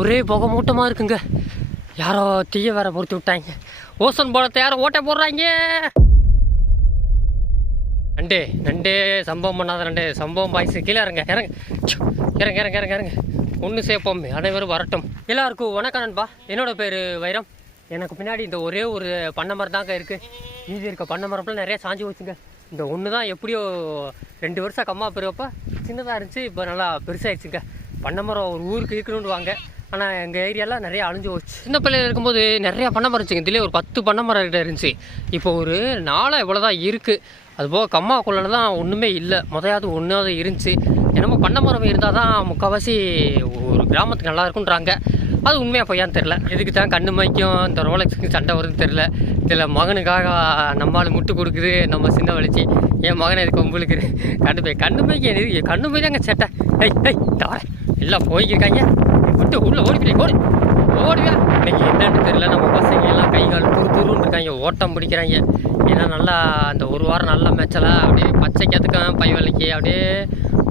ஒரே புகை மூட்டமாக இருக்குங்க. யாரோ தீய வேற பொறுத்து விட்டாங்க. ஓசன் போலத்தை யாரோ ஓட்டை போடுறாங்க. நண்டே நண்டே சம்பவம் பண்ணாத நண்டே சம்பவம் பாய்ஸ் கீழே இறங்க இறங்க. இறங்க இறங்க இறங்க இறங்க. ஒன்று சேர்ப்போம் அனைவரும் வரட்டும். எல்லாருக்கும் வணக்கம் நண்பா. என்னோட பேர் வைரம். எனக்கு பின்னாடி இந்த ஒரே ஒரு பண்ணை மரம் தாங்க இருக்குது மீதி இருக்க பண்ணை மரம்லாம் நிறைய சாஞ்சி வச்சுங்க இந்த ஒன்று தான் எப்படியோ ரெண்டு வருஷம் கம்மா பெரியப்ப சின்னதாக இருந்துச்சு இப்போ நல்லா பெருசாகிடுச்சுங்க பண்ணை மரம் ஒரு ஊருக்கு இருக்கணும்னு வாங்க. ஆனால் எங்கள் ஏரியாலாம் நிறைய அழிஞ்சு போச்சு சின்ன பிள்ளையில இருக்கும்போது நிறையா பண்ண மரம் இருந்துச்சு இதுலேயே ஒரு பத்து பண்ணை மரம் கிட்ட இருந்துச்சு இப்போ ஒரு நாளாக இவ்வளோ தான் இருக்குது அதுபோக கம்மா கொள்ளன தான் ஒன்றுமே இல்லை முதையாவது ஒன்றாவது இருந்துச்சு என்னமோ பண்ணை மரம் இருந்தால் தான் முக்கால்வாசி ஒரு கிராமத்துக்கு நல்லா இருக்குன்றாங்க அது உண்மையாக பொய்யான்னு தெரில எதுக்கு தான் கண்ணு மைக்கும் இந்த ரோலக்ஸுக்கு சண்டை வருதுன்னு தெரில இதில் மகனுக்காக நம்மளால் முட்டு கொடுக்குது நம்ம சின்ன வலிச்சு என் மகனை இதுக்கு உங்களுக்கு கண்டு போய் கண்ணு மைக்கு கண்ணு போய் தாங்க சட்டை ஐய் ஐய் தார எல்லாம் போய்க்கிருக்காங்க விட்டு உள்ளே ஓடிக்கிறேன் ஓடி. ஓடுவியா இன்னைக்கு என்னன்னு தெரியல நம்ம பசங்க எல்லாம் கை கால் துரு துருன்னு இருக்காங்க ஓட்டம் பிடிக்கிறாங்க. ஏன்னா நல்லா அந்த ஒரு வாரம் நல்லா மேய்ச்சலா அப்படியே பச்சைக்கத்துக்கும் பை வேலைக்கு அப்படியே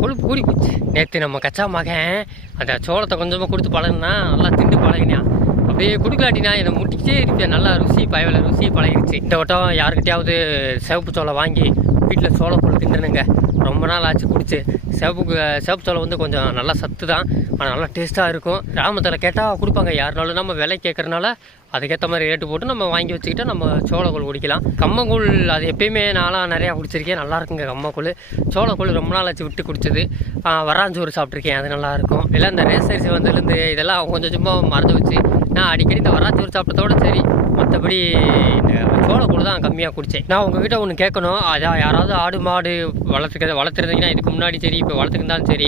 கொழுப்பு கூடி போச்சு. நேற்று நம்ம கச்சா மகன் அந்த சோளத்தை கொஞ்சமாக கொடுத்து பழகுனா நல்லா திண்டு பழகினான் அப்படியே கொடுக்கலாட்டினா என்னை முட்டிக்கிட்டே இருப்பேன் நல்லா ருசி பயவில் ருசி பழகிடுச்சு. இந்த வட்டம் யாருக்கிட்டையாவது சிவப்பு சோளம் வாங்கி வீட்டில் சோளம் கொண்டு தின்னுங்க ரொம்ப நாள் ஆச்சு குடிச்சு. சிவப்பு சிவப்பு சோளம் வந்து கொஞ்சம் நல்லா சத்து தான் ஆனால் நல்லா டேஸ்ட்டாக இருக்கும். கிராமத்தில் கேட்டால் கொடுப்பாங்க. யாருனாலும் நம்ம விலை கேட்குறனால அதுக்கேற்ற மாதிரி ரேட்டு போட்டு நம்ம வாங்கி வச்சுக்கிட்டா நம்ம சோளக்கூழ் குடிக்கலாம். கம்மங்கூழ் அது எப்பயுமே நான்லாம் நிறையா குடிச்சிருக்கேன். நல்லா இருக்குங்க கம்மக்கூழ் சோளக்கூழ் ரொம்ப நாள் ஆச்சு விட்டு குடிச்சது. வராஞ்சோறு சாப்பிட்ருக்கேன் அது நல்லாயிருக்கும் இல்லை இந்த ரேஸ் அரிசி வந்ததுலேருந்து இதெல்லாம் கொஞ்சம் கொஞ்சமாக மறந்து வச்சு நான் அடிக்கடி இந்த வராஞ்சோறு சாப்பிட்டதோட சரி. மற்றபடி இந்த சோளக்கூழ் தான் கம்மியாக குடித்தேன் நான் உங்ககிட்ட ஒன்று கேட்கணும். அதான் யாராவது ஆடு மாடு வளர்த்துக்க வளர்த்துருந்தீங்கன்னா இதுக்கு முன்னாடி சரி இப்போ வளர்த்துக்கிருந்தாலும் சரி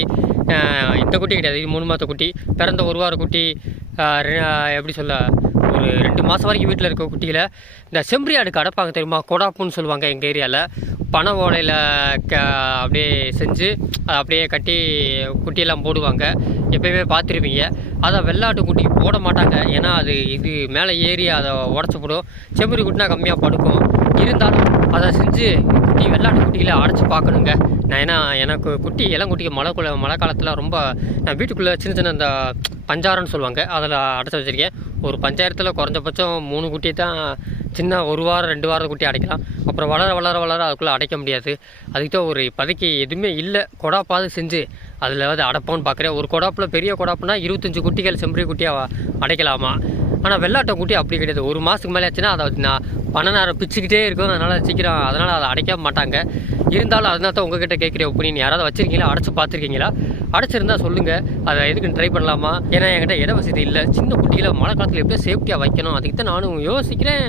இந்த குட்டி கிடையாது. இது மூணு மாத குட்டி. பிறந்த ஒரு வார குட்டி எப்படி சொல்ல ஒரு ரெண்டு மாதம் வரைக்கும் வீட்டில் இருக்க குட்டியில் இந்த செம்பரி ஆடு கடப்பாங்க தெரியுமா? கொடாப்புன்னு சொல்லுவாங்க எங்கள் ஏரியாவில் பனை ஓலையில் க அப்படியே செஞ்சு அதை அப்படியே கட்டி குட்டியெல்லாம் போடுவாங்க. எப்பயுமே பார்த்துருப்பீங்க. அதை வெள்ளாட்டு குட்டிக்கு போட மாட்டாங்க. ஏன்னா அது இது மேலே ஏறி அதை உடச்சி போடும் செம்பரி குட்டினா கம்மியாக படுக்கும். இருந்தாலும் அதை செஞ்சு குட்டி வெள்ளாட்டு குட்டிகளை அடைச்சி பார்க்கணுங்க. நான் ஏன்னா எனக்கு குட்டி இளங்குட்டிக்கு மழை குள்ள மழை காலத்தில் ரொம்ப நான் வீட்டுக்குள்ளே சின்ன சின்ன இந்த பஞ்சாரம்னு சொல்லுவாங்க. அதில் அடைச்சி வச்சுருக்கேன். ஒரு பஞ்சாயத்தில் குறைஞ்சபட்சம் மூணு குட்டி தான் சின்ன ஒரு வாரம் ரெண்டு வாரம் குட்டி அடைக்கலாம். அப்புறம் வளர வளர வளர அதுக்குள்ளே அடைக்க முடியாது. அதுக்கு தான் ஒரு இப்போதைக்கு எதுவுமே இல்லை. கொடாப்பாவது செஞ்சு அதில் வந்து அடைப்போன்னு பார்க்குறேன் ஒரு கொடாப்பில் பெரிய கொடாப்புனா இருபத்தஞ்சு குட்டிகள் செம்பரி குட்டியாக அடைக்கலாமா? ஆனால் வெள்ளாட்டை குட்டி அப்படி கிடையாது. ஒரு மாதத்துக்கு மேலே ஆச்சுன்னா அதை நான் பண நேரம் பிச்சுக்கிட்டே இருக்கும் அதனால் சீக்கிரம் அதனால் அதை அடைக்க மாட்டாங்க. இருந்தாலும் அதனால தான் உங்ககிட்ட கேட்குற ஒப்பீனியன் யாராவது வச்சுருக்கீங்களா? அடைச்சு பார்த்துருக்கீங்களா? அடைச்சிருந்தா சொல்லுங்கள் அதை எதுக்குன்னு ட்ரை பண்ணலாமா? ஏன்னா என்கிட்ட இட வசதி இல்லை. சின்ன குட்டிகளை மழை காலத்தில் எப்படியோ சேஃப்டியாக வைக்கணும்? அதுக்கு தான் நானும் யோசிக்கிறேன்.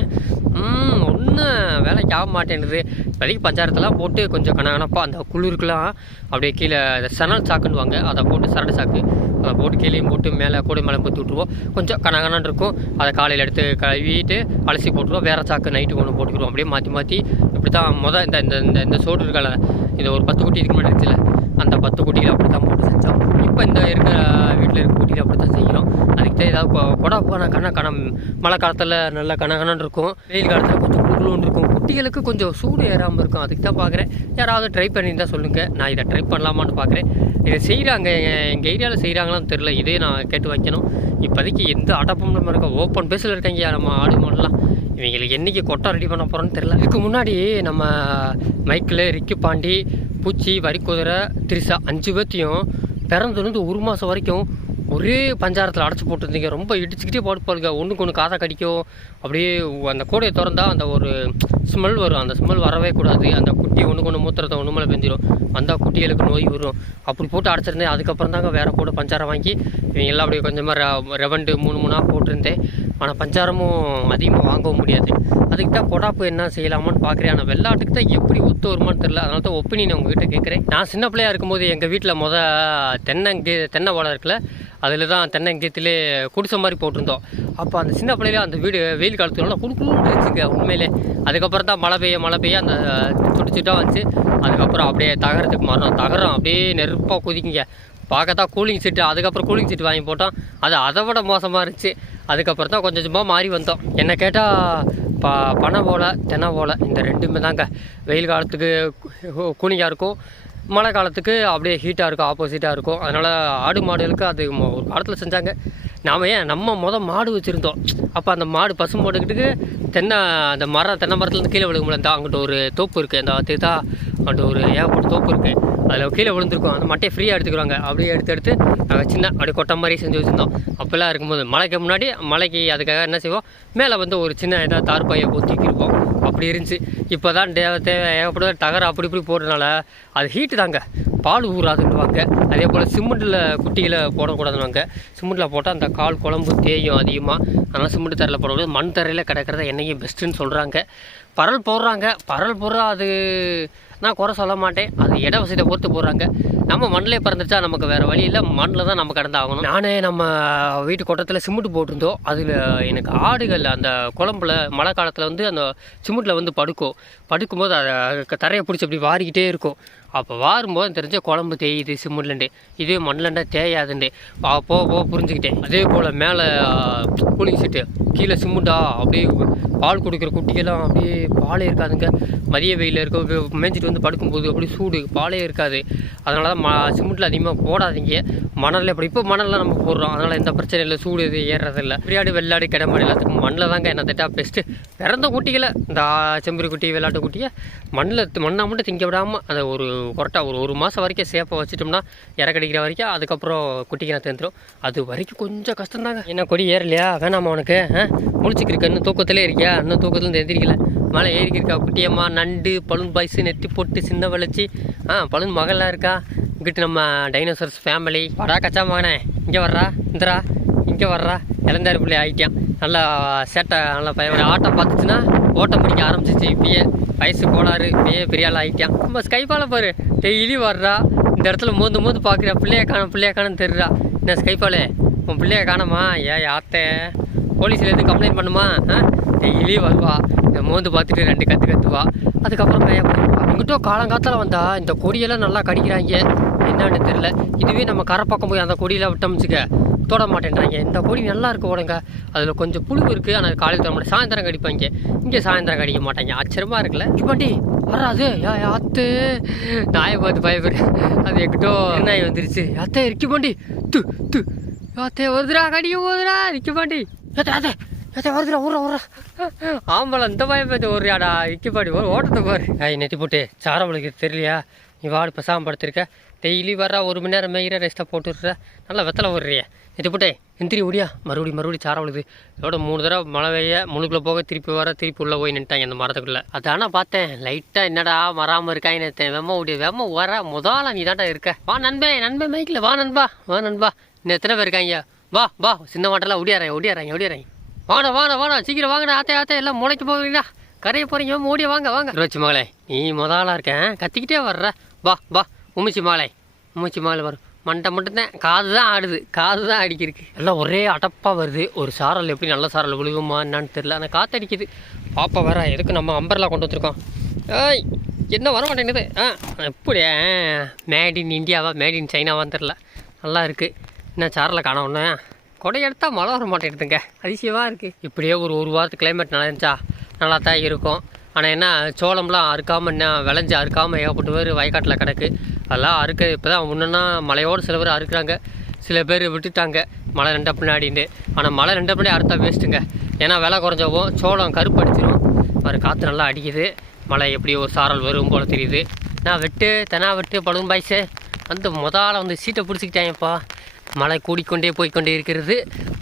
ஒன்றும் வேலைக்கு ஆக மாட்டேன்றது இப்போதைக்கு பஞ்சாயத்தெல்லாம் போட்டு கொஞ்சம் கனகனப்பாக அந்த குளிருக்குலாம் அப்படியே கீழே சனல் இந்த சாக்குன்னு வாங்க அதை போட்டு சரடு சாக்கு அதை போட்டு கீழேயும் போட்டு மேலே கூடை மேலே பற்றி விட்ருவோம் கொஞ்சம் கனகனன்னு இருக்கும். அதை காலையில் எடுத்து கழுவிட்டு அலசி போட்டுருவோம். வேறு சாக்கு நைட்டு ஒன்று போட்டுக்கிடுவோம். அப்படியே மாற்றி மாற்றி இப்படி தான் மொதல் இந்த இந்த இந்த இந்த சோடு இருக்கல இது ஒரு பத்து குட்டி இதுக்கு முன்னாடி அந்த பத்து குட்டிகளை அப்படி தான் போட்டு செஞ்சோம். இப்போ இந்த இருக்கிற வீட்டில் இருக்க குட்டியில் அப்படி தான் செய்கிறோம் அதுக்கு தான் ஏதாவது கொ- கொடா போன கண கணம் மழை காலத்தில் நல்ல கனகனன்னு இருக்கும். வெயில் காலத்தில் கொஞ்சம் குழுன்னு இருக்கும். குட்டிகளுக்கு கொஞ்சம் சூடு ஏறாமல் இருக்கும். அதுக்கு தான் பார்க்குறேன் யாராவது ட்ரை பண்ணியிருந்தால் சொல்லுங்கள் நான் இதை ட்ரை பண்ணலாமான்னு பார்க்குறேன் இதை செய்கிறாங்க எங்கள் ஏரியாவில் செய்கிறாங்களான்னு தெரில இதே நான் கேட்டு வைக்கணும். இப்போதைக்கு எந்த அடப்பும் நம்ம இருக்க ஓப்பன் பேஸில் இருக்காங்க. நம்ம ஆடு மாடெல்லாம் இவங்களுக்கு என்னைக்கு கொட்டை ரெடி பண்ண போகிறோன்னு தெரில இதுக்கு முன்னாடி நம்ம மைக்கில் ரிக்கி பாண்டி பூச்சி வரிக்குதிரை திரிசா அஞ்சு பேர்த்தையும் பிறந்துலேருந்து ஒரு மாதம் வரைக்கும் ஒரே பஞ்சாரத்தில் அடைச்சி போட்டுருந்தீங்க. ரொம்ப இடிச்சுக்கிட்டே போட்டு ஒன்றுக்கு ஒன்று காதை கடிக்கும். அப்படியே அந்த கூடையை திறந்தா அந்த ஒரு ஸ்மெல் வரும். அந்த ஸ்மெல் வரவே கூடாது. அந்த குட்டி ஒன்றுக்கு ஒன்று மூத்திரத்தை ஒன்று மேலே பெஞ்சிடும் வந்தால் குட்டிகளுக்கு நோய் வரும். அப்படி போட்டு அடைச்சிருந்தேன். அதுக்கப்புறம் தாங்க வேறு கூட பஞ்சாரம் வாங்கி இவங்க எல்லாம் அப்படியே கொஞ்சமாக ரெவண்டு மூணு மூணாக போட்டிருந்தேன். ஆனால் பஞ்சாரமும் அதிகமாக வாங்கவும் முடியாது. அதுக்கு தான் கொடாப்பு என்ன செய்யலாமான்னு பார்க்குறேன் ஆனால் வெள்ளாட்டுக்கு தான் எப்படி ஒத்து வருமான்னு தெரில அதனால தான் ஒப்பீனியன் உங்ககிட்ட கேட்குறேன் நான் சின்ன பிள்ளையா இருக்கும்போது எங்கள் வீட்டில் முத தென்னங்கி தென்னை ஓலை இருக்குல்ல அதில் தான் தென்னங்கத்திலே குடிசை மாதிரி போட்டிருந்தோம். அப்போ அந்த சின்ன பிள்ளையில அந்த வீடு வெயில் காலத்துல நல்லா இருந்துச்சுங்க உண்மையிலே. அதுக்கப்புறம் தான் மழை பெய்ய மழை பெய்ய அந்த துடிச்சுட்டா வந்துச்சு. அதுக்கப்புறம் அப்படியே தகரத்துக்கு மாறணும் தகரம் அப்படியே நெருப்பாக குதிக்குங்க. பார்க்கத்தா கூலிங் சீட்டு. அதுக்கப்புறம் கூலிங் சீட்டு வாங்கி போட்டோம். அது அதை விட மோசமாக இருந்துச்சு. அதுக்கப்புறம் தான் கொஞ்சம் கொஞ்சமாக மாறி வந்தோம். என்ன கேட்டால் ப பனை ஓலை தென்னை ஓலை இந்த ரெண்டுமே தாங்க. வெயில் காலத்துக்கு கூலிங்காக இருக்கும். மழை காலத்துக்கு அப்படியே ஹீட்டாக இருக்கும் ஆப்போசிட்டாக இருக்கும். அதனால் ஆடு மாடுகளுக்கு அது ஒரு காலத்தில் செஞ்சாங்க. நாம் ஏன் நம்ம மொதல் மாடு வச்சுருந்தோம். அப்போ அந்த மாடு பசு மாடுக்கிட்டு தென்னை அந்த மரம் தென்னை மரத்துலேருந்து கீழே விழுக தான் அங்கிட்ட ஒரு தோப்பு இருக்குது அந்த தேதா அங்கிட்ட ஒரு ஏகப்பட்ட தோப்பு இருக்குது அதில் கீழே விழுந்திருக்கும். அந்த மட்டையை ஃப்ரீயாக எடுத்துக்கிறாங்க அப்படியே எடுத்து எடுத்து நாங்கள் சின்ன அப்படியே கொட்டை மாதிரி செஞ்சு வச்சுருந்தோம். அப்போல்லாம் இருக்கும்போது மழைக்கு முன்னாடி மழைக்கு அதுக்காக என்ன செய்வோம்? மேலே வந்து ஒரு சின்ன ஏதாவது தார்பாயை ஊற்றிக்கிருப்போம் அப்படி இருந்துச்சு. இப்போ தான் தேவை தேவை ஏகப்பட்ட டகர் அப்படி இப்படி போடுறதுனால அது ஹீட்டு தாங்க. பால் ஊறாதுன்னுவாங்க. அதே போல் சிமெண்ட்டில் குட்டிகளை போடக்கூடாதுன்னுவாங்க. சிமெண்ட்டில் போட்டால் அந்த கால் குழம்பு தேயும் அதிகமாக அதனால் சிமெண்ட் தரையில் போடக்கூடாது. மண் தரையில் கிடைக்கிறத என்னையும் பெஸ்ட்டுன்னு சொல்கிறாங்க பரல் போடுறாங்க. பரல் போடுறா அது நான் குறை சொல்ல மாட்டேன். அது இட வசதியை பொறுத்து போடுறாங்க. நம்ம மண்ணிலே பிறந்துச்சா நமக்கு வேறு வழி இல்லை. மண்ணில் தான் நம்ம கடந்தாகணும். நானே நம்ம வீட்டு கொட்டத்தில் சிமெண்ட் போட்டிருந்தோம். அதில் எனக்கு ஆடுகள் அந்த குழம்புல மழை காலத்தில் வந்து அந்த சிமெண்ட்டில் வந்து படுக்கும். படுக்கும்போது அதை தரையை பிடிச்சி அப்படி வாரிக்கிட்டே இருக்கும். அப்போ வாரும்போது தெரிஞ்ச குழம்பு தேயுது சிமெண்ட்லண்டு இதே மண்ணிலண்டா தேயாதுண்டு. பா போக போக புரிஞ்சுக்கிட்டேன். அதே போல் மேலே கூலிங் செட்டு. கீழே சிம்முண்டா. அப்படியே பால் கொடுக்குற குட்டிக்கெல்லாம் அப்படியே பாலே இருக்காதுங்க. மதிய வெயில் இருக்க மேய்ஞ்சிட்டு வந்து படுக்கும்போது அப்படியே சூடு. பாலே இருக்காது. அதனால தான் ம சிமெண்ட்டில் அதிகமாக போடாதீங்க. மணலில் இப்படி இப்போ மணலில் நம்ம போடுறோம். அதனால் எந்த பிரச்சனையும் இல்லை. சூடு இது ஏறுறதில்ல விளையாடு வெள்ளாடு கிடமாடு எல்லாத்துக்கும் மண்ணில் தாங்க என்ன திட்டா பெஸ்ட்டு பிறந்த குட்டிகளை இந்த செம்பரி குட்டி வெள்ளாட்டு குட்டியை மண்ணில் மண்ணை மட்டும் திங்க விடாமல் அந்த ஒரு கொரட்டா ஒரு ஒரு மாதம் வரைக்கும் சேஃபாக வச்சுட்டோம்னா இறக்கடிக்கிற வரைக்கும் அதுக்கப்புறம் குட்டிக்கு தேர்ந்துடும் அது வரைக்கும் கொஞ்சம் கஷ்டம்தாங்க. என்ன கொடி ஏறலையா? வேணாமா உனக்கு? ஆ? முழிச்சுக்கிருக்க இன்னும் தூக்கத்திலே இருக்கியா? இன்னும் தூக்கத்துலேருந்து எந்திரிக்கல மேலே ஏறிக்கிருக்கா குட்டியம்மா? நண்டு பழுன் பாய்ஸு நெத்தி போட்டு சின்ன விளைச்சி. ஆ பழுன் மகளாக இருக்கா? இங்கிட்டு நம்ம டைனோசர்ஸ் ஃபேமிலி வடா கச்சா மகனே. இங்கே வர்றா இந்தரா இங்கே வர்றா. இளந்தாரி பிள்ளை ஆகிட்டான் நல்லா சேட்டை நல்லா பையன் ஆட்டம் பார்த்துச்சுன்னா ஓட்டம் பிடிக்க ஆரம்பிச்சிச்சு. இப்பயே வயசு கோளாறு இப்பயே பெரிய ஆள் ஆகிட்டான் நம்ம ஸ்கைப்பால பாரு. டெய்லி வர்றா. இந்த இடத்துல மோந்து மோந்து பார்க்குற பிள்ளைய காணும் பிள்ளைய காணும் தெரியா என்ன ஸ்கைப்பாலே உன் பிள்ளைய காணமா? ஏன் யாத்தே போலீஸில் எதுவும் கம்ப்ளைண்ட் பண்ணுமா? ஆ? டெய்லி வருவா. இந்த மோந்து பார்த்துட்டு ரெண்டு கற்று கத்துவா. அதுக்கப்புறம் மேய போயிடுவா இங்கிட்டோ காலங்காத்தால வந்தா. இந்த கொடியெல்லாம் நல்லா கடிக்கிறாங்க. என்னன்னு தெரியல. இதுவே நம்ம கரை பக்கம் போய் அந்த கொடியெல்லாம் விட்டோம்ச்சுக்க தொட மாட்டேன்றாங்க. இந்த கொடி நல்லா இருக்கு உடங்க அதில் கொஞ்சம் புழு இருக்குது ஆனால் காலையில் தொட மாட்டேன். சாயந்தரம் கடிப்பாங்க. இங்கே சாயந்தரம் கடிக்க மாட்டாங்க. ஆச்சரியமா இருக்குல்ல? பாண்டி வராது. யா யாத்து நாயை பார்த்து பயப்படு. அது எங்கிட்டோ நாய் வந்துருச்சு. யாத்தே இருக்கு பாண்டி து து. யாத்தே வருதுடா கடிக்க போகுதுடா. இருக்கு பாண்டி யாத்தே யாத்தே யாத்தே வருதுடா ஊற ஊற ஆம்பளை இந்த பயப்பது ஒரு இக்கி பாடி ஒரு ஓட்டத்தை பாரு. ஐய் நெத்தி போட்டு சாரம் வலிக்கிறது தெரியலையா? நீ வாடு பெசாம படுத்திருக்க. டெய்லி வர்றா ஒரு மணி நேரம் மேய்கிற ரெஸ்ட்டாக போட்டுடுற நல்லா வெத்தலை விடுறிய நெத்தி எந்திரி ஓடியா. மறுபடியும் மறுபடியும் சாரம் விழுது. இதோட மூணு தடவை மழை பெய்ய முழுக்குள்ளே போக திருப்பி வர திருப்பி உள்ளே போய் நின்ட்டாங்க அந்த மரத்துக்குள்ளே. அதானா பார்த்தேன். லைட்டாக என்னடா மராமல் இருக்காங்க நினைத்தேன் வெம்ம ஓடி வெம்ம வர முதல்ல நீ தாண்டா இருக்க. வா நண்பே நண்பே மைக்கில் வா நண்பா வா நண்பா. இன்னும் எத்தனை பேர் இருக்காங்க? வா வா சின்ன மாட்டெல்லாம் ஒடியாறேன் ஒடியாறேன் ஒடியாறேன் வாடா வாடா வாடா சீக்கிரம் வாங்கடா ஆத்தே ஆத்தே எல்லாம் முளைக்க போகிறீங்களா? கரையை போகிறீங்க ஓடிய வாங்க வாங்க. ரோச்சி மகளே நீ முதலாக இருக்கேன் கத்திக்கிட்டே வர்ற. வா வா உமிச்சி மாலை உமிச்சி மாலை வரும். மண்டை மட்டும்தான். காது தான் ஆடுது. காது தான் அடிக்கிருக்கு எல்லாம் ஒரே அடப்பாக வருது. ஒரு சாரல் எப்படி நல்ல சாரல் விழுகுமா என்னன்னு தெரில ஆனால் காற்று அடிக்குது. பாப்பா வேற எதுக்கு நம்ம அம்பர்லா கொண்டு வந்திருக்கோம்? ஏய் என்ன வர மாட்டேங்குது? ஆ எப்படி மேட் இன் இந்தியாவா? மேட் இன் சைனாவான்னு தெரில நல்லா இருக்குது என்ன சாரலை காண ஒன்று கொடை எடுத்தால் மழை வர மாட்டேங்குதுங்க. அதிசயமாக இருக்குது இப்படியே ஒரு ஒரு வாரத்துக்கு கிளைமேட் நல்லா இருந்துச்சா? நல்லா தான் இருக்கும். ஆனால் என்ன சோளம்லாம் அறுக்காமல் என்ன விளைஞ்சி அறுக்காமல் ஏகப்பட்ட பேர் வயக்காட்டில் கிடக்கு. அதெல்லாம் அறுக்க இப்போ தான் முன்னா மழையோடு சில பேர் அறுக்கிறாங்க. சில பேர் விட்டுட்டாங்க மழை ரெண்ட பின்னாடின்னு. ஆனால் மழை ரெண்ட பின்னாடி அறுத்தா வேஸ்ட்டுங்க ஏன்னா விலை குறைஞ்சவும் சோளம் கருப்பு அடிச்சிடும் ஒரு காற்று நல்லா அடிக்குது. மழை எப்படி ஒரு சாரல் வரும் போல் தெரியுது. நான் வெட்டு தெனா வெட்டு பலூன் பாய்ஸு வந்து முதல்ல வந்து சீட்டை பிடிச்சிக்கிட்டாங்கப்பா மழை கூடிக்கொண்டே போய்க்கொண்டே இருக்கிறது.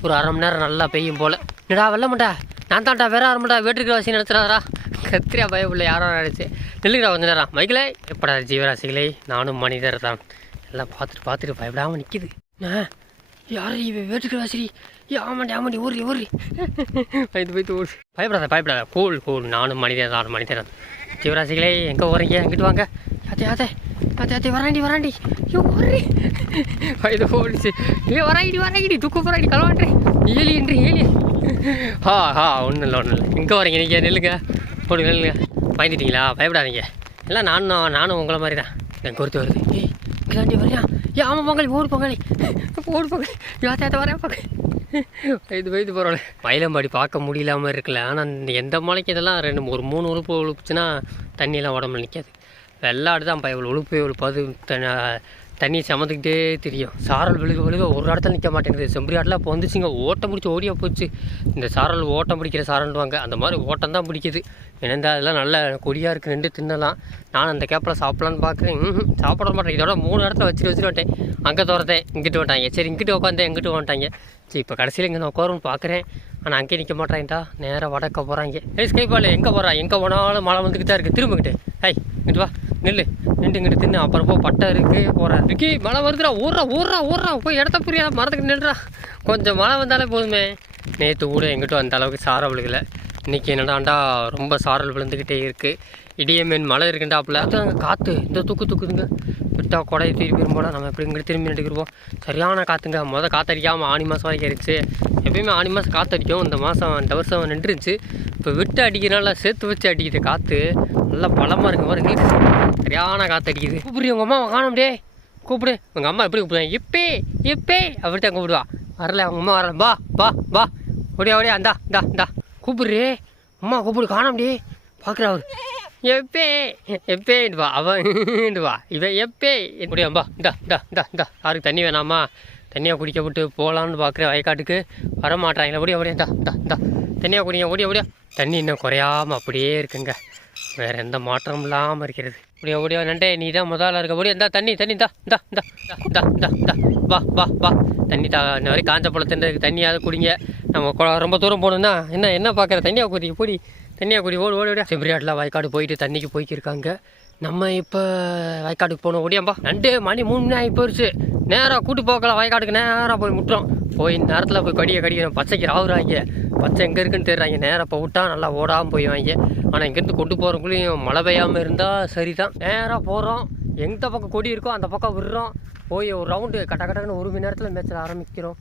ஒரு அரை மணி நேரம் நல்லா பெய்யும் போல். என்னடா வெள்ளமாட்டா நான் தான்டா வேற மாட்டா வேட்டுக்கு வாசி நினச்சிடாதா கத்திரியா பயப்பில்லை யாரோ ஆயிடுச்சு நில்லுங்கடா வந்துடுறான் நேரம் மைக்கிலே எப்படா ஜீவராசிகளே? நானும் மனிதர் தான். எல்லாம் பார்த்துட்டு பார்த்துட்டு பயப்படாமல் நிற்கிது யாரும் இவன்? வேட்டுக்கு வாசி ஆமாண்டி ஆமாண்டி ஊறி ஊறி பயந்து பயந்து ஊர் பயப்படாத பயப்படாத. Cool cool. நானும் மனிதர் நானும் மனிதர் ஜீவராசிகளே எங்கே வரீங்க எங்கிட்டு வாங்க? யாத்தே யாத்தே. யாத்தே யாத்தே. வராண்டி வராண்டி. ஐயோ ஓடுறி பயந்து போடுச்சு ஏ வராங்கடி வராங்கடி துக்கு போறாடி கலவாண்டி ஏலி என்று ஏலி. ஹா ஹா ஒன்றும் இல்லை ஒன்றும் இல்லை. எங்கே வரீங்க நீங்கள் நெல்லுங்க. பொண்ணுகள் பயந்துட்டீங்களா? பயப்படாதீங்க. எல்லாம் நானும் நானும் உங்களை மாதிரி தான் என் கொடுத்து வருது. ஏய் இங்கேதாண்டி வரையா? ஏ ஆமாம் பொங்கல் ஓடு பொங்கல். ஓடு பொங்கல். யாத்த யாத்த வரேன் பொங்கல் வயது வயது பரவாயில்ல மயிலம்பாடி பார்க்க முடியலாமல் இருக்கல ஆனால் எந்த மலைக்கு இதெல்லாம் ரெண்டு ஒரு மூணு உழுப்பு உழுப்புச்சுன்னா தண்ணியெல்லாம் உடம்புல நிற்காது வெள்ளாடு தான் பயவில் உழுப்பு உழுப்பாது. தண்ணி சமந்துக்கிட்டே தெரியும். சாரல் விழுக விழுக ஒரு இடத்துல நிற்க மாட்டேங்குது. செம்பரியாட்டில் இப்போ வந்துச்சுங்க ஓட்டம் பிடிச்சி ஓடியா போச்சு. இந்த சாரல் ஓட்டம் பிடிக்கிற சாரல்வாங்க அந்த மாதிரி ஓட்டம் தான் பிடிக்குது. ஏன்னா அதெல்லாம் நல்ல கொடியாக இருக்குது ரெண்டு தின்னலாம். நான் அந்த கேப்பில் சாப்பிட்லான்னு பார்க்குறேன். சாப்பிட மாட்டேன். இதோட மூணு இடத்துல வச்சுட்டு வச்சுட்டு வந்துட்டேன். அங்கே தோறதேன் இங்கிட்டு வந்துட்டாங்க. சரி இங்கிட்டு உட்காந்தேன் இங்கிட்டு வந்துட்டாங்க. சரி இப்போ கடைசியில் இங்கே நான் உட்காருன்னு பார்க்குறேன். ஆனால் அங்கேயே நிற்க மாட்டாங்கடா நேராக வடக்க போகிறாங்க ஏய் ஸ்கைபால் எங்கே போகிறா எங்கே போனாலும் மழை வந்துக்கிட்டு தான் இருக்குது திரும்பிக்கிட்டு ஐய் இங்கிட்டு வா. நில்லு. நின்று இங்கிட்டு தின்னு. அப்புறம் போ பட்டை இருக்குது போகிறேன் விக்கி மழை வருதுடா. ஊர்றா ஊர்றா ஊர்றா. போய் இடத்த புரியாத மரத்துக்கு நில்றா. கொஞ்சம் மழை வந்தாலே போதுமே. நேற்று கூட எங்கிட்டும் அந்த அளவுக்கு சாரம் விழுகலை. இன்றைக்கி என்னடாண்டா ரொம்ப சாரல் விழுந்துக்கிட்டே இருக்குது இடியமேன் மழை இருக்குண்டாப்புல அது அங்கே காற்று இந்த தூக்கு தூக்குதுங்க. விட்டா கொடையை திரும்பி வரும்போது நம்ம எப்படி இங்கே திரும்பி நட்டுக்கிருவோம் சரியான காற்றுங்க மொதல் காற்றடிக்காமல் ஆணி மாதம் வரைக்கும் இருந்துச்சு. எப்பயுமே ஆணி மாதம் காற்றடிக்கும் இந்த மாதம் இந்த வருஷம் நின்றுச்சு இப்போ விட்டு அடிக்கிறனால சேர்த்து வச்சு அடிக்குது காற்று நல்லா பலமாக இருக்கு மாதிரி சரியான காற்று அடிக்குது கூப்பிடு உங்கள் அம்மா காணும் டே கூப்பிடு. உங்கள் அம்மா எப்படி கூப்பிடுவாங்க? இப்பே இப்பே. அப்படி தான் கூப்பிடுவா. வரல. அவங்க அம்மா வரல. பா பா பா ஒடியா ஒடியா இந்தா இந்தா இந்தா. கூப்பிடுறே. அம்மா கூப்பிடு. காணோம்டி பார்க்குறா அவர். எப்பே எப்பேன்டுவா வா அவன் இவன் எப்பே. முடியாம்பா இந்தா இந்தா இந்தா இந்தா. யாருக்கு தண்ணி வேணாமா? தண்ணியாக குடிக்க விட்டு போகலான்னு பார்க்குறேன் வயக்காட்டுக்கு. வர மாட்டாங்களா ஓடியா ஓடியா இந்தா இந்தா இந்தா. தண்ணியாக குடிங்க ஓடியா ஓடியா. தண்ணி இன்னும் குறையாம அப்படியே இருக்குங்க. வேறு எந்த மாற்றமும் இல்லாமல் இருக்கிறது. ஓடியா ஓடியா நண்டே நீ தான் முதல்ல இருக்க. முடியும் இந்தா தண்ணி தண்ணி இந்தா இந்தா இந்தா இந்தா இந்தா இந்தா. வா வா வா. தண்ணி தா இந்த மாதிரி காஞ்ச பழத்துக்கு தண்ணியாவது குடிங்க. நம்ம ரொம்ப தூரம் போகணுன்னா என்ன என்ன பார்க்குற தண்ணியாக குடி போடி. தண்ணியாக ஓடு ஓடி ஓடியா செம்பரியாட்டில் வயக்காடு போயிட்டு தண்ணிக்கு போய்க்கிருக்காங்க. நம்ம இப்போ வயக்காட்டுக்கு போனோம் ஓடியாம்பா. ரெண்டு மணி மூணு மணி ஆகி போயிடுச்சு நேராக கூட்டு போக்கலாம் வயக்காட்டுக்கு நேராக போய் முட்டுறோம். போய் நேரத்தில் போய் கடிய கடிக்கிறோம். பச்சைக்கு ராவுறாங்க. பச்சை எங்கே இருக்குன்னு தெரிறாங்க நேராக இப்போ விட்டா நல்லா ஓடாமல் போயிடுவாங்க. ஆனால் இங்கேருந்து கொண்டு போகிறக்குள்ளேயும் மழை பெய்யாமல் இருந்தால் சரி தான் நேராக போகிறோம் எந்த பக்கம் கொடி இருக்கோ அந்த பக்கம் விடுறோம். போய் ஒரு ரவுண்டு கட்ட கட்டக்குன்னு ஒரு மணி நேரத்தில் மேய்ச்சல் ஆரம்பிக்கிறோம்.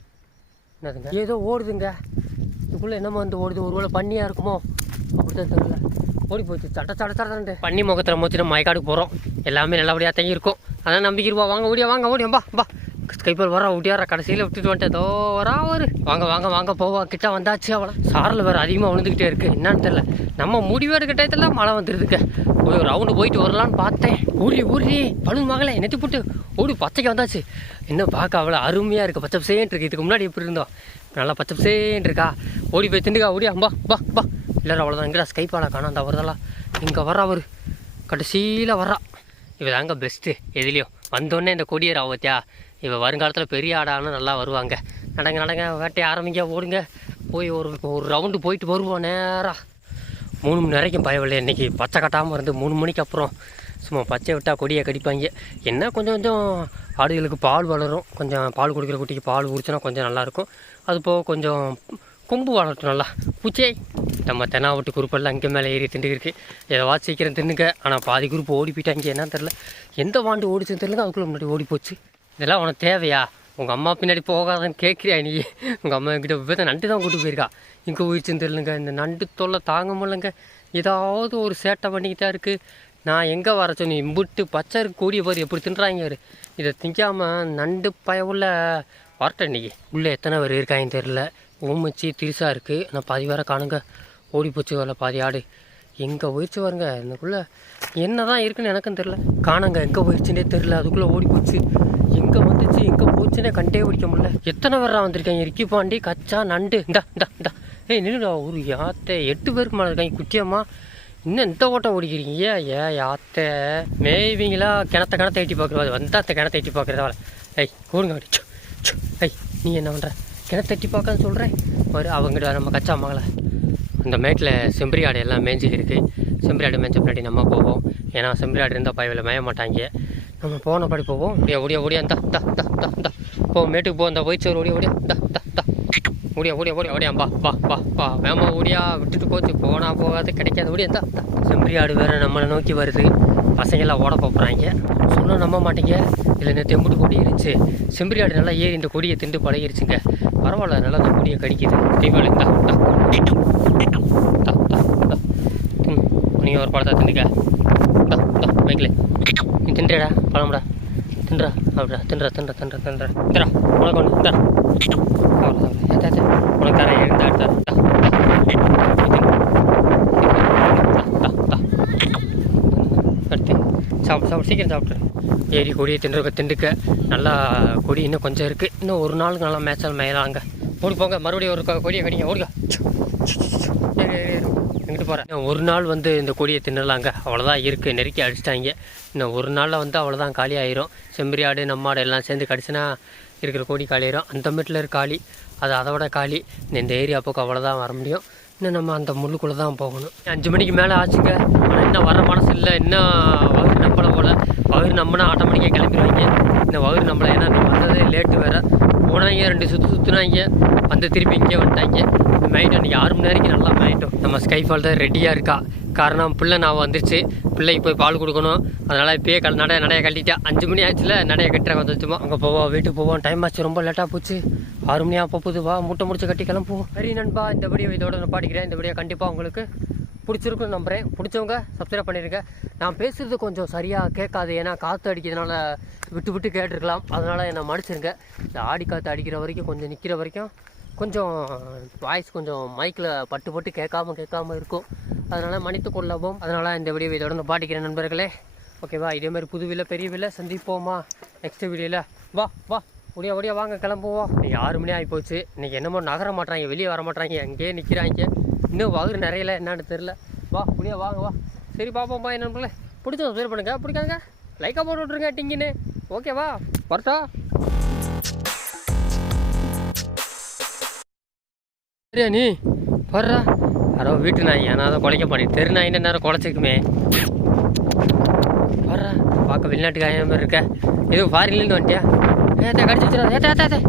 என்னதுங்க? ஏதோ ஓடுதுங்க. இதுக்குள்ளே என்னமோ வந்து ஓடுது? ஒருவேளை பண்ணியாக இருக்குமோ? அப்படித்தான் தெரியல. ஓடி போச்சு. சட்ட சட சட்டன்ட்டு பண்ணி முகத்தில் மூச்சு நம்ம மயக்காடுக்கு போகிறோம் எல்லாமே நல்லபடியாக தங்கி இருக்கும். அதான் நம்பிக்கிருவா வாங்க ஓடியா வாங்க ஓடியா பா பா கைப்பல் வர ஓடியாரா கடைசியில் விட்டுட்டு வந்துட்டேன். தோ வரா ஒரு வாங்க வாங்க வாங்க போவா. கிட்ட வந்தாச்சு அவளை. சாரில் வேறு அதிகமாக விழுந்துக்கிட்டே இருக்குது என்னன்னு தெரியல. நம்ம முடிவேறு கிட்டத்தில் மழை வந்துருதுக்கு போய் ஒரு ரவுண்டு போயிட்டு வரலான்னு பார்த்தேன். ஊரி ஊரி பழு மகளே நெத்தி போட்டு. ஓடி பச்சைக்கு வந்தாச்சு. என்ன பார்க்க அவ்வளோ அருமையாக இருக்குது பச்சை பசேன்ட்டு இருக்கு. இதுக்கு முன்னாடி எப்படி இருந்தோம்? நல்லா பச்சை பசேன்ட்டு இருக்கா? ஓடி போய் திண்டுக்கா ஓடியா பா பா பா எல்லாரும் அவ்வளோதான் எங்கடா ஸ்கைப்பாலா காணும்? அந்த வருதெல்லாம் இங்கே வர்றா அவர். கடைசியில் வர்றா. இவ தாங்க பெஸ்ட்டு எதுலேயோ. வந்தோடனே இந்த கொடியேற ஆவத்தியா இவ வருங்காலத்தில் பெரிய ஆடானு நல்லா வருவாங்க. நடங்க நடங்க. வேட்டையை ஆரம்பிங்க ஓடுங்க. போய் ஒரு ஒரு ரவுண்டு போயிட்டு வருவோம் நேராக மூணு மணி வரைக்கும் பயவில்லை. இன்றைக்கி பச்சை கட்டாமல் இருந்து மூணு மணிக்கு அப்புறம். சும்மா பச்சை விட்டால் கொடியை கடிப்பாங்க. என்ன கொஞ்சம் கொஞ்சம் ஆடுகளுக்கு பால் வளரும். கொஞ்சம் பால் குடிக்கிற குட்டிக்கு பால் குடிச்சோன்னா கொஞ்சம் நல்லாயிருக்கும் அது போக கொஞ்சம் கொம்பு வளரட்டும் நல்லா பூச்சே நம்ம தெனாவட்டு குரூப்பெல்லாம் இங்கே மேலே ஏறி திண்டு இருக்கு. எதாவது சீக்கிரம் தின்னுங்க. ஆனால் பாதி குரூப் ஓடி போயிட்டாங்க. என்னன்னு தெரில எந்த வாண்டு ஓடிச்சுன்னு தெரியல அதுக்குள்ளே முன்னாடி ஓடி போச்சு. இதெல்லாம் உனக்கு தேவையா? உங்கள் அம்மா பின்னாடி போகாதன்னு கேட்குறியா நீ? உங்கள் அம்மா கிட்ட வித நண்டு தான் கூட்டு போயிருக்கா. இங்கே போயிடுச்சுன்னு தெரிலுங்க இந்த நண்டு தொல்லை தாங்க முடியலங்க. ஏதாவது ஒரு சேட்டை பண்ணிக்கிட்டே இருக்குது நான் எங்கே வர சொன்னி இம்புட்டு பச்சை கூடிய பாரு எப்படி தின்றாங்க இதை திங்காமல் நண்டு பயவுள்ள வரட்டேன் இன்னைக்கு. உள்ளே எத்தனை பேர் இருக்காங்கன்னு தெரில ஓமிச்சு திரிசா இருக்குது நான் பாதி வேற காணுங்க. ஓடி போச்சு வரல பாதி ஆடு. எங்கே போயிடுச்சு பாருங்க எனக்குள்ளே என்ன தான் இருக்குன்னு எனக்கும் தெரில காணுங்க எங்கே போயிடுச்சுன்னே தெரில அதுக்குள்ளே ஓடி போச்சு. எங்கே வந்துச்சு எங்கே போச்சுன்னே கண்டே பிடிக்க முடியல. எத்தனை பேரா வந்திருக்காங்க? ரிக்கி பாண்டி கச்சா நண்டு. இந்தா இந்தா இந்தா. ஏய் நில்லுடா ஒரு யாத்தை. எட்டு பேருக்கு மேலே இருக்காங்க குட்டியம்மா. இன்னும் இந்த ஓட்டம் ஓடிக்கிறீங்க? ஏ யாத்தை. மேய்விங்களா? கிணத்த கிணத்த எட்டி பார்க்குறது வந்தா அந்த கிணத்த எட்டி பார்க்குறதா ஏய் கூடுங்க ஐய் ஏய் நீ என்ன பண்ணுற கிணத்த தட்டி பார்க்கான்னு சொல்கிறேன் ஒரு அவங்ககிட்ட நம்ம கச்சா மகளை அந்த மேட்டில் செம்பரி ஆடு எல்லாம் மேய்ஞ்சி இருக்குது செம்பரி ஆடு மேய்ஞ்ச பின்னாடி நம்ம போவோம். ஏன்னா செம்பரி ஆடு இருந்தால் பயவில் மேய மாட்டாங்க. நம்ம போனபடி போவோம். ஓடியா ஓடியா ஓடியா இந்தா தா தா தா தா போ மேட்டுக்கு போ இந்த போயிச்சோர் ஓடியா ஓடியா தா தா தா ஓடியா ஓடியா ஓடியா ஓடியா பா பா பா பா. வேமா ஓடியா விட்டுட்டு போச்சு. போனால் போகாது கிடைக்காது. ஓடியா இந்தா செம்பரி ஆடு வேறு நம்மளை நோக்கி வருது. பசங்கெல்லாம் ஓட போகிறாங்க சொன்னால் நம்ப மாட்டீங்க. இதில் இந்த தெம்புட்டு கொடி இருந்துச்சு. செம்பரி ஆடு நல்லா ஏறி இந்த கொடியை திண்டு பழகிருச்சுங்க. பரவாயில்ல நல்லா தான் கொடியை கடிக்குது தீபாவளி இந்தா இந்தா தா தா தா தின்னு நீ ஒரு பழத்தை திண்டுக்க தா தா பைக்கில் நீ தின்றடா பழம்டா தின்றா அப்படிடா தின்றா தின்றா தின்றா தின்றா தின்றா உனக்கு ஒன்று தின்றா அவ்வளோ ஏத்தா உனக்கு தரேன் இருந்தா எடுத்தா தா சாப்பிட்டு சாப்பிட்டு சீக்கிரம் சாப்பிட்டு ஏரி கொடியை திண்டுக்க திண்டுக்க. நல்லா கொடி இன்னும் கொஞ்சம் இருக்குது இன்னும் ஒரு நாளுக்கு நல்லா மேய்ச்சல் மேயலாங்க. ஓடி போங்க. மறுபடியும் ஒரு கொடியை கடிங்க. ஓடுங்க எங்கிட்டு போகிறேன் ஒரு நாள் வந்து இந்த கொடியை தின்னலாங்க. அவ்வளோதான் இருக்குது நெருக்கி அடிச்சிட்டாங்க. இன்னும் ஒரு நாளில் வந்து அவ்வளோதான் காலி ஆயிரும். செம்பரி ஆடு நம்மாடு எல்லாம் சேர்ந்து கடிச்சுனா இருக்கிற கொடி காலியாயிரும் அந்த மீட்டில் இருக்க காலி அது அதை விட காலி. இந்த ஏரியா பக்கம் அவ்வளோதான் வர முடியும். இன்னும் நம்ம அந்த முள்ளுக்குள்ளே தான் போகணும். அஞ்சு மணிக்கு மேலே ஆச்சுங்க. ஆனால் இன்னும் வர மனசு இல்லை. இன்னும் வகுறு நம்மளை போல். வயிறு நம்மனா ஆட்டோமேட்டிக்காக கிளம்பிடுவாங்க இந்த வயிறு நம்மளை ஏன்னா நம்ம வந்ததே லேட்டு வேறு. போனாங்க ரெண்டு சுற்று சுற்றுனாங்க வந்து திருப்பி இங்கே வந்துட்டாங்க. மேயிட்டோம் அன்றைக்கி ஆறு மணி நேரம் நல்லா மேயிட்டோம் நம்ம ஸ்கைஃபால் தான் ரெடியாக இருக்கா? காரணம் பிள்ளை நான் வந்துருச்சு. பிள்ளைக்கு போய் பால் கொடுக்கணும். அதனால் இப்போயே கல் நடைய நடைய கட்டிட்டா அஞ்சு மணி ஆச்சுல நடைய கட்டுறாங்க வந்துச்சுமா அங்கே போவோம் வீட்டுக்கு போவோம் டைம் ஆச்சு ரொம்ப லேட்டாக போச்சு. ஆறு மணியாக போகுது வா மூட்டை முடிச்சு கட்டி கிளம்புவோம். சரி நண்பா இந்த வீடியோ இதோட நான் பாடிக்கிறேன் இந்த வீடியோ கண்டிப்பாக உங்களுக்கு பிடிச்சிருக்குன்னு நம்புகிறேன் பிடிச்சவங்க சப்ஸ்கிரைப் பண்ணிடுங்க நான் பேசுகிறது கொஞ்சம் சரியாக கேட்காது. ஏன்னா காற்று அடிக்கிறதுனால விட்டு விட்டு கேட்டிருக்கலாம். அதனால் என்னை மன்னிச்சிருங்க. இந்த ஆடி காற்று அடிக்கிற வரைக்கும் கொஞ்சம் நிற்கிற வரைக்கும் கொஞ்சம் வாய்ஸ் கொஞ்சம் மைக்கில் பட்டு பட்டு கேட்காம கேட்காம இருக்கும். அதனால் மன்னித்து கொள்ளவும். அதனால் இந்த வீடியோவை தொடர்ந்து பாட்டிக்கிறேன் நண்பர்களே. ஓகேவா இதேமாதிரி புது வில்ல பெரிய வில்ல சந்திப்போமா? நெக்ஸ்ட் வீடியோவில் வா வா. ஒடியா ஒடியா. வாங்க கிளம்புவோம். இன்றைக்கி ஆறு மணி ஆகி போச்சு இன்றைக்கி என்னமோ நகர மாட்றாங்க வெளியே வர மாட்டாங்க அங்கேயே நிற்கிறாங்க இன்னும் வகுறு நிறையல என்னன்னு தெரில வா புளியா வாங்க வா. சரி பாப்போம்ப்பா என்ன நண்பர்களே? பிடிச்ச சப்ஸ்கிரைப் பண்ணுங்க. பிடிக்காங்க லைக்காக போட்டு விட்ருங்க டிங்கின்னு. ஓகேவா வரட்டா சரியா நீ? வர்றா. யாரோ வீட்டு நாய் ஏன்னா அதை குலைக்க பண்ணி தெரு என்ன நேரம் குலைச்சிக்குமே வர்றா. பார்க்க வெளிநாட்டுக்கு மாதிரி இருக்க. எதுவும் ஃபாரின்லேருந்து வந்துட்டியா? ஏத்தா கடிச்சு வச்சுரா ஏத்தா ஏத்தா ஏத்தா